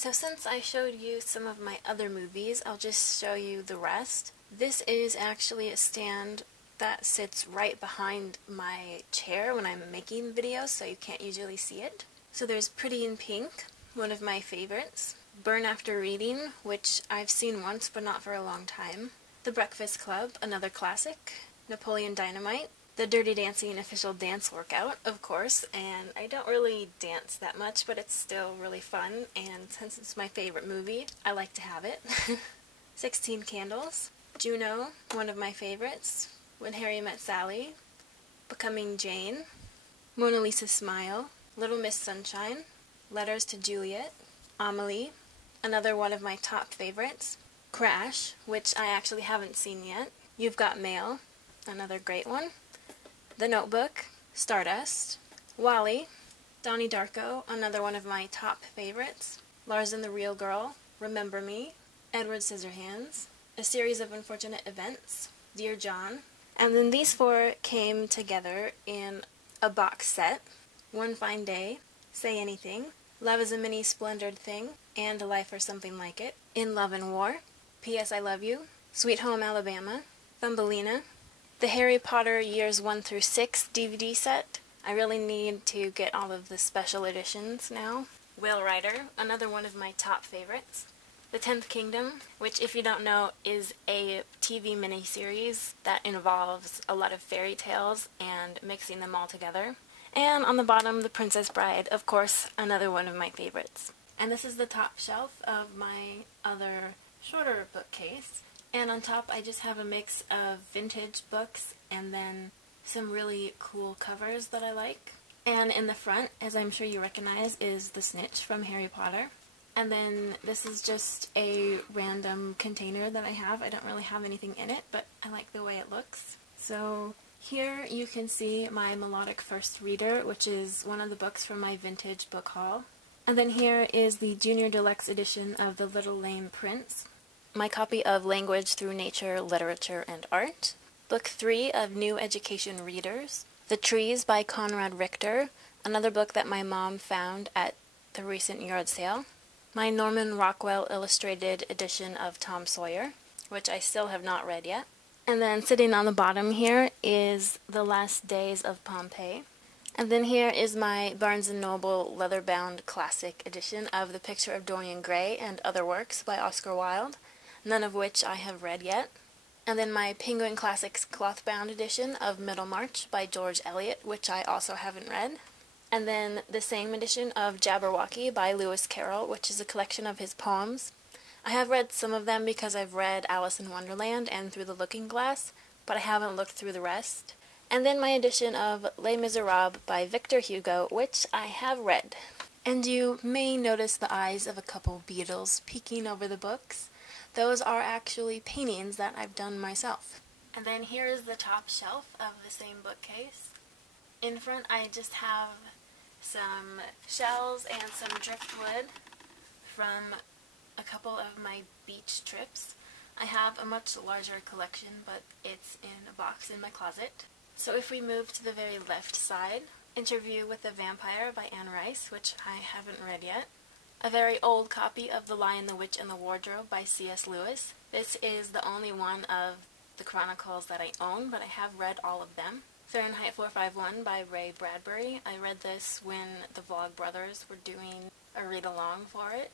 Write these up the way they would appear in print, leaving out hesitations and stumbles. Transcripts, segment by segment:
So since I showed you some of my other movies, I'll just show you the rest. This is actually a stand that sits right behind my chair when I'm making videos, so you can't usually see it. So there's Pretty in Pink, one of my favorites. Burn After Reading, which I've seen once but not for a long time. The Breakfast Club, another classic. Napoleon Dynamite. The Dirty Dancing official dance workout, of course, and I don't really dance that much, but it's still really fun, and since it's my favorite movie, I like to have it. 16 Candles. Juno, one of my favorites. When Harry Met Sally. Becoming Jane. Mona Lisa Smile. Little Miss Sunshine. Letters to Juliet. Amelie, another one of my top favorites. Crash, which I actually haven't seen yet. You've Got Mail, another great one. The Notebook, Stardust. Wally, Donnie Darko, another one of my top favorites. Lars and the Real Girl, Remember Me. Edward Scissorhands, A Series of Unfortunate Events. Dear John. And then these four came together in a box set. One Fine Day, Say Anything, Love is a Mini Splendored Thing, and A Life or Something Like It, In Love and War, P.S. I Love You, Sweet Home Alabama, Thumbelina, the Harry Potter Years 1 through 6 DVD set. I really need to get all of the special editions now. Whale Rider, another one of my top favorites. The 10th Kingdom, which if you don't know is a TV miniseries that involves a lot of fairy tales and mixing them all together. And on the bottom, The Princess Bride, of course, another one of my favorites. And this is the top shelf of my other shorter bookcase. And on top, I just have a mix of vintage books and then some really cool covers that I like. And in the front, as I'm sure you recognize, is the Snitch from Harry Potter. And then this is just a random container that I have. I don't really have anything in it, but I like the way it looks. So here you can see my Melodic First Reader, which is one of the books from my vintage book haul. And then here is the Junior Deluxe edition of The Little Lame Prince. My copy of Language Through Nature, Literature, and Art. Book 3 of New Education Readers. The Trees by Conrad Richter, another book that my mom found at the recent yard sale. My Norman Rockwell illustrated edition of Tom Sawyer, which I still have not read yet. And then sitting on the bottom here is The Last Days of Pompeii. And then here is my Barnes & Noble leather-bound classic edition of The Picture of Dorian Gray and Other Works by Oscar Wilde, none of which I have read yet. And then my Penguin Classics cloth-bound edition of Middlemarch by George Eliot, which I also haven't read. And then the same edition of Jabberwocky by Lewis Carroll, which is a collection of his poems. I have read some of them because I've read Alice in Wonderland and Through the Looking Glass, but I haven't looked through the rest. And then my edition of Les Miserables by Victor Hugo, which I have read. And you may notice the eyes of a couple beetles peeking over the books. Those are actually paintings that I've done myself. And then here is the top shelf of the same bookcase. In front I just have some shells and some driftwood from a couple of my beach trips. I have a much larger collection, but it's in a box in my closet. So if we move to the very left side, Interview with the Vampire by Anne Rice, which I haven't read yet. A very old copy of The Lion, the Witch, and the Wardrobe by C.S. Lewis. This is the only one of the Chronicles that I own, but I have read all of them. Fahrenheit 451 by Ray Bradbury. I read this when the Vlog Brothers were doing a read-along for it,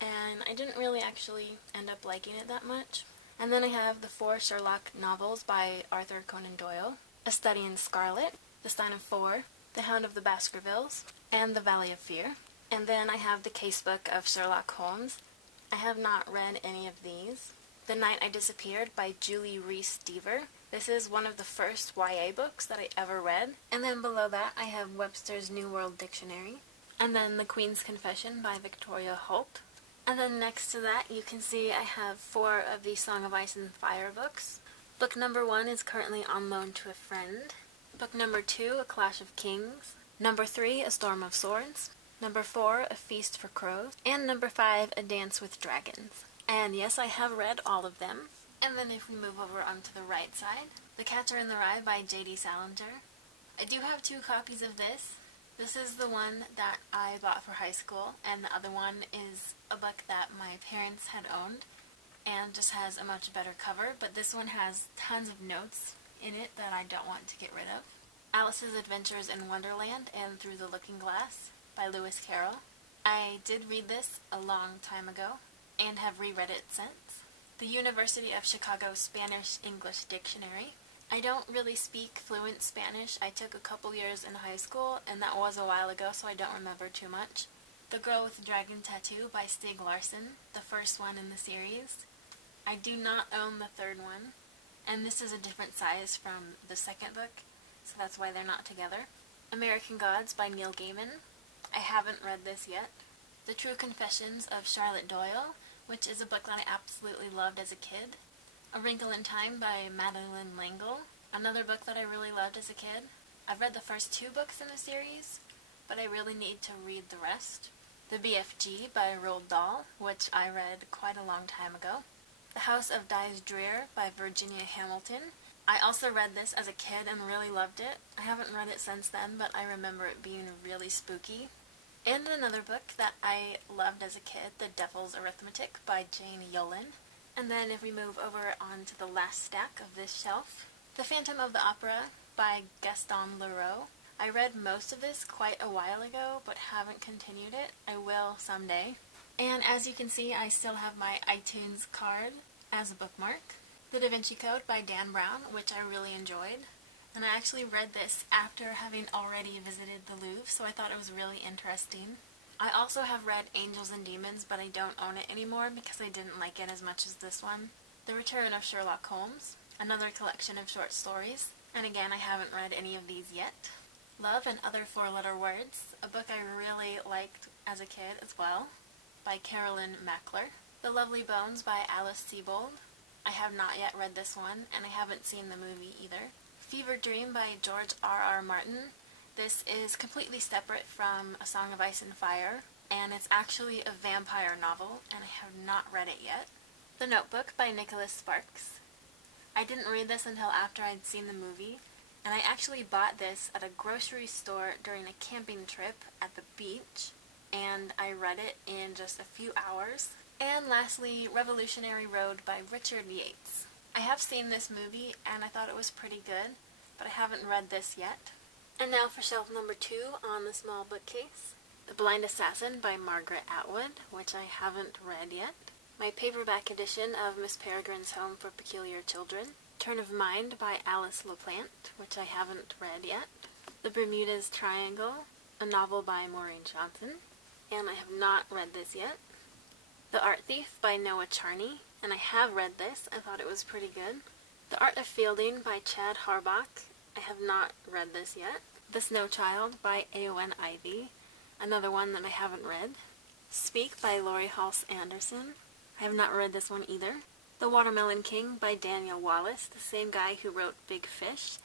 and I didn't really actually end up liking it that much. And then I have the 4 Sherlock novels by Arthur Conan Doyle. A Study in Scarlet, The Sign of 4, The Hound of the Baskervilles, and The Valley of Fear. And then I have the casebook of Sherlock Holmes. I have not read any of these. The Night I Disappeared by Julie Reese Deaver. This is one of the first YA books that I ever read. And then below that I have Webster's New World Dictionary. And then The Queen's Confession by Victoria Holt. And then next to that you can see I have 4 of the Song of Ice and Fire books. Book number 1 is currently on loan to a friend. Book number 2, A Clash of Kings. Number 3, A Storm of Swords. Number 4, A Feast for Crows. And number 5, A Dance with Dragons. And yes, I have read all of them. And then if we move over onto the right side, The Catcher in the Rye by J.D. Salinger. I do have 2 copies of this. This is the one that I bought for high school, and the other one is a book that my parents had owned and just has a much better cover, but this one has tons of notes in it that I don't want to get rid of. Alice's Adventures in Wonderland and Through the Looking Glass by Lewis Carroll. I did read this a long time ago and have reread it since. The University of Chicago Spanish-English Dictionary. I don't really speak fluent Spanish. I took a couple years in high school, and that was a while ago, so I don't remember too much. The Girl with the Dragon Tattoo by Stieg Larsson, the first one in the series. I do not own the third one, and this is a different size from the second book, so that's why they're not together. American Gods by Neil Gaiman. I haven't read this yet. The True Confessions of Charlotte Doyle, which is a book that I absolutely loved as a kid. A Wrinkle in Time by Madeleine L'Engle, another book that I really loved as a kid. I've read the first 2 books in the series, but I really need to read the rest. The BFG by Roald Dahl, which I read quite a long time ago. The House of Dyes Dreer by Virginia Hamilton. I also read this as a kid and really loved it. I haven't read it since then, but I remember it being really spooky. And another book that I loved as a kid, The Devil's Arithmetic by Jane Yolen. And then if we move over onto the last stack of this shelf, The Phantom of the Opera by Gaston Leroux. I read most of this quite a while ago, but haven't continued it. I will someday. And as you can see, I still have my iTunes card as a bookmark. The Da Vinci Code by Dan Brown, which I really enjoyed. And I actually read this after having already visited the Louvre, so I thought it was really interesting. I also have read Angels and Demons, but I don't own it anymore because I didn't like it as much as this one. The Return of Sherlock Holmes, another collection of short stories, and again I haven't read any of these yet. Love and Other Four-Letter Words, a book I really liked as a kid as well, by Carolyn Mackler. The Lovely Bones by Alice Sebold. I have not yet read this one, and I haven't seen the movie either. Fever Dream by George R.R. Martin. This is completely separate from A Song of Ice and Fire, and it's actually a vampire novel, and I have not read it yet. The Notebook by Nicholas Sparks. I didn't read this until after I'd seen the movie, and I actually bought this at a grocery store during a camping trip at the beach, and I read it in just a few hours. And lastly, Revolutionary Road by Richard Yates. I have seen this movie, and I thought it was pretty good, but I haven't read this yet. And now for shelf number 2 on the small bookcase. The Blind Assassin by Margaret Atwood, which I haven't read yet. My paperback edition of Miss Peregrine's Home for Peculiar Children. Turn of Mind by Alice LaPlante, which I haven't read yet. The Bermuda's Triangle, a novel by Maureen Johnson, and I have not read this yet. The Art Thief by Noah Charney, and I have read this. I thought it was pretty good. The Art of Fielding by Chad Harbach. I have not read this yet. The Snow Child by A.O.N. Ivy, another one that I haven't read. Speak by Laurie Halse Anderson. I have not read this one either. The Watermelon King by Daniel Wallace, the same guy who wrote Big Fish.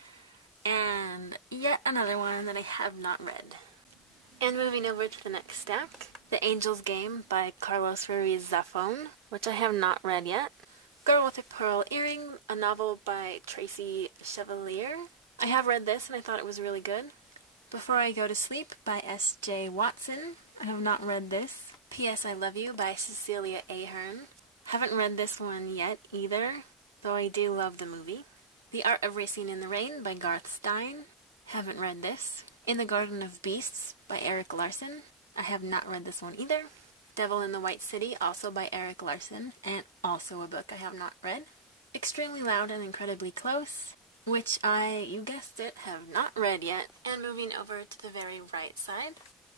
And yet another one that I have not read. And moving over to the next stack, The Angel's Game by Carlos Ruiz Zafón, which I have not read yet. Girl with a Pearl Earring, a novel by Tracy Chevalier. I have read this and I thought it was really good. Before I Go to Sleep by S.J. Watson. I have not read this. P.S. I Love You by Cecilia Ahern. Haven't read this one yet either, though I do love the movie. The Art of Racing in the Rain by Garth Stein. Haven't read this. In the Garden of Beasts by Eric Larson. I have not read this one either. Devil in the White City, also by Eric Larson, and also a book I have not read. Extremely Loud and Incredibly Close, which I, you guessed it, have not read yet. And moving over to the very right side,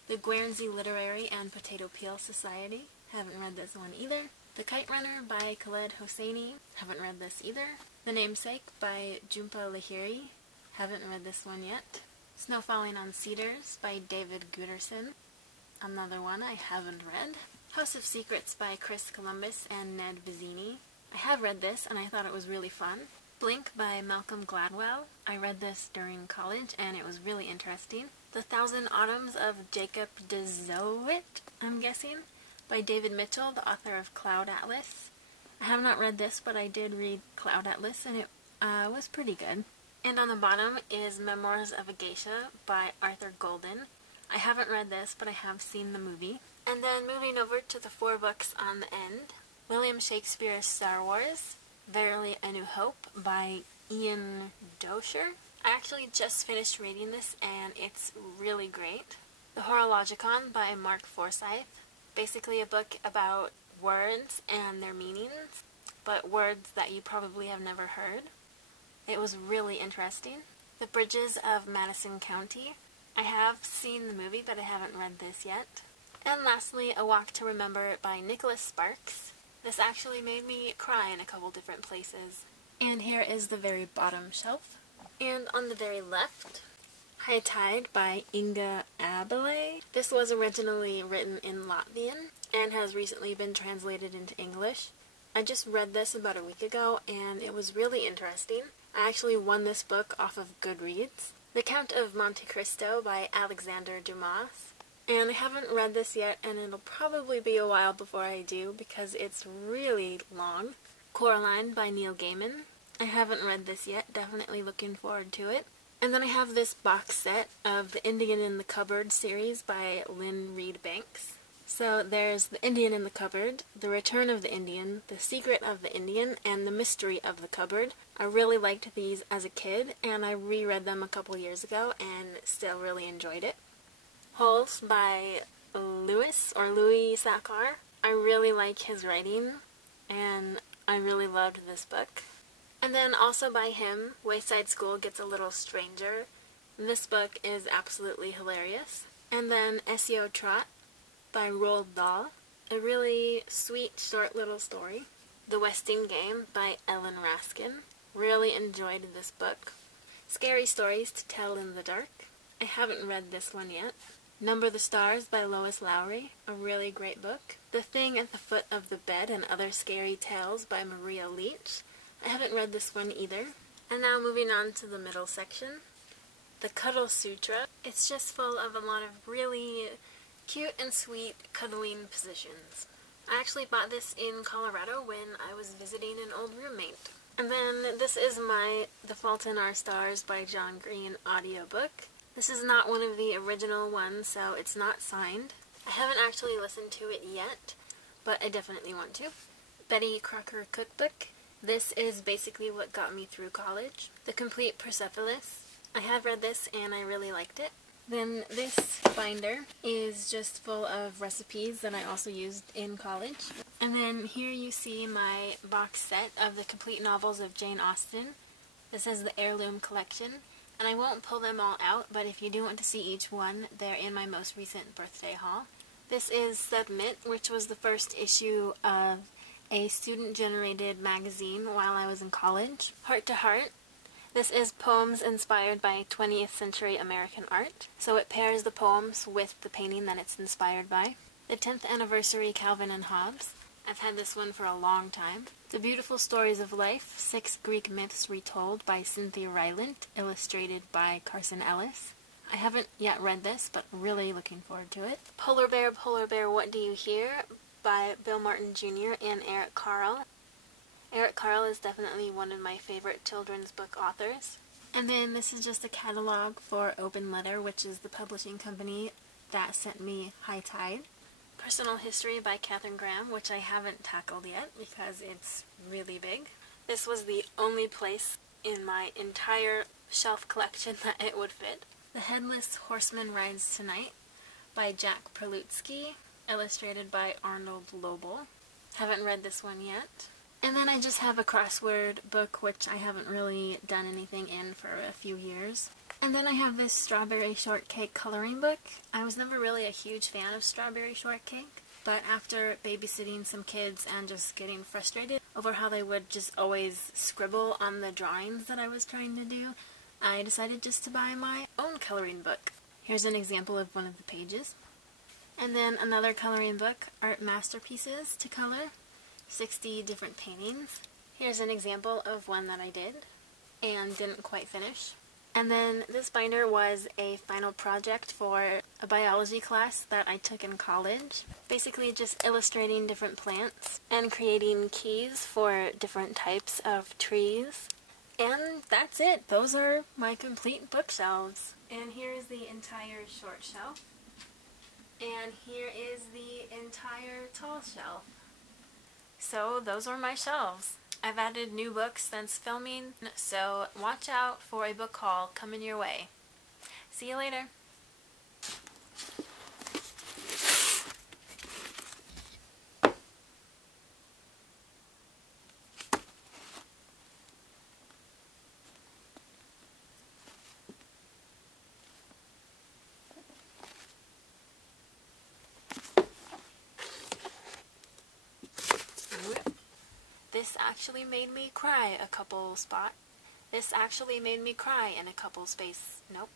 The Guernsey Literary and Potato Peel Society. Haven't read this one either. The Kite Runner by Khaled Hosseini. Haven't read this either. The Namesake by Jhumpa Lahiri. Haven't read this one yet. Snow Falling on Cedars by David Guterson. Another one I haven't read. House of Secrets by Chris Columbus and Ned Vizzini. I have read this and I thought it was really fun. Blink by Malcolm Gladwell. I read this during college and it was really interesting. The Thousand Autumns of Jacob de Zoet, I'm guessing, by David Mitchell, the author of Cloud Atlas. I have not read this, but I did read Cloud Atlas and it was pretty good. And on the bottom is Memoirs of a Geisha by Arthur Golden. I haven't read this, but I have seen the movie. And then moving over to the 4 books on the end, William Shakespeare's Star Wars, Verily A New Hope by Ian Doescher. I actually just finished reading this and it's really great. The Horologicon by Mark Forsyth, basically a book about words and their meanings, but words that you probably have never heard. It was really interesting. The Bridges of Madison County. I have seen the movie, but I haven't read this yet. And lastly, A Walk to Remember by Nicholas Sparks. This actually made me cry in a couple different places. And here is the very bottom shelf. And on the very left, High Tide by Inga Abele. This was originally written in Latvian and has recently been translated into English. I just read this about a week ago and it was really interesting. I actually won this book off of Goodreads. The Count of Monte Cristo by Alexander Dumas. And I haven't read this yet and it'll probably be a while before I do because it's really long. Coraline by Neil Gaiman. I haven't read this yet, definitely looking forward to it. And then I have this box set of The Indian in the Cupboard series by Lynn Reed Banks. So there's The Indian in the Cupboard, The Return of the Indian, The Secret of the Indian, and The Mystery of the Cupboard. I really liked these as a kid, and I reread them a couple years ago and still really enjoyed it. Holes by Louis Sachar. I really like his writing, and I really loved this book. And then also by him, Wayside School Gets a Little Stranger. This book is absolutely hilarious. And then SEO Trot by Roald Dahl. A really sweet, short little story. The Westing Game by Ellen Raskin. Really enjoyed this book. Scary Stories to Tell in the Dark. I haven't read this one yet. Number the Stars by Lois Lowry. A really great book. The Thing at the Foot of the Bed and Other Scary Tales by Maria Leach. I haven't read this one either. And now moving on to the middle section. The Cuddle Sutra. It's just full of a lot of really cute and sweet cuddling positions. I actually bought this in Colorado when I was visiting an old roommate. And then this is my The Fault in Our Stars by John Green audiobook. This is not one of the original ones, so it's not signed. I haven't actually listened to it yet, but I definitely want to. Betty Crocker Cookbook. This is basically what got me through college. The Complete Persepolis. I have read this and I really liked it. Then this binder is just full of recipes that I also used in college. And then here you see my box set of the complete novels of Jane Austen. This is the Heirloom Collection. And I won't pull them all out, but if you do want to see each one, they're in my most recent birthday haul. This is Submit, which was the first issue of a student-generated magazine while I was in college. Heart to Heart. This is poems inspired by 20th century American art, so it pairs the poems with the painting that it's inspired by. The 10th Anniversary Calvin and Hobbes. I've had this one for a long time. The Beautiful Stories of Life, 6 Greek Myths Retold by Cynthia Rylant, illustrated by Carson Ellis. I haven't yet read this, but really looking forward to it. Polar Bear, What Do You Hear? By Bill Martin Jr. and Eric Carle. Eric Carle is definitely one of my favorite children's book authors. And then this is just a catalog for Open Letter, which is the publishing company that sent me High Tide. Personal History by Katharine Graham, which I haven't tackled yet because it's really big. This was the only place in my entire shelf collection that it would fit. The Headless Horseman Rides Tonight by Jack Perlutsky, illustrated by Arnold Lobel. Haven't read this one yet. And then I just have a crossword book, which I haven't really done anything in for a few years. And then I have this Strawberry Shortcake coloring book. I was never really a huge fan of Strawberry Shortcake, but after babysitting some kids and just getting frustrated over how they would just always scribble on the drawings that I was trying to do, I decided just to buy my own coloring book. Here's an example of one of the pages. And then another coloring book, Art Masterpieces to Color, 60 different paintings. Here's an example of one that I did and didn't quite finish. And then this binder was a final project for a biology class that I took in college. Basically just illustrating different plants and creating keys for different types of trees. And that's it. Those are my complete bookshelves. And here's the entire short shelf. And here is the entire tall shelf. So those are my shelves. I've added new books since filming, so watch out for a book haul coming your way. See you later. This actually made me cry a couple spots. This actually made me cry in a couple space. Nope.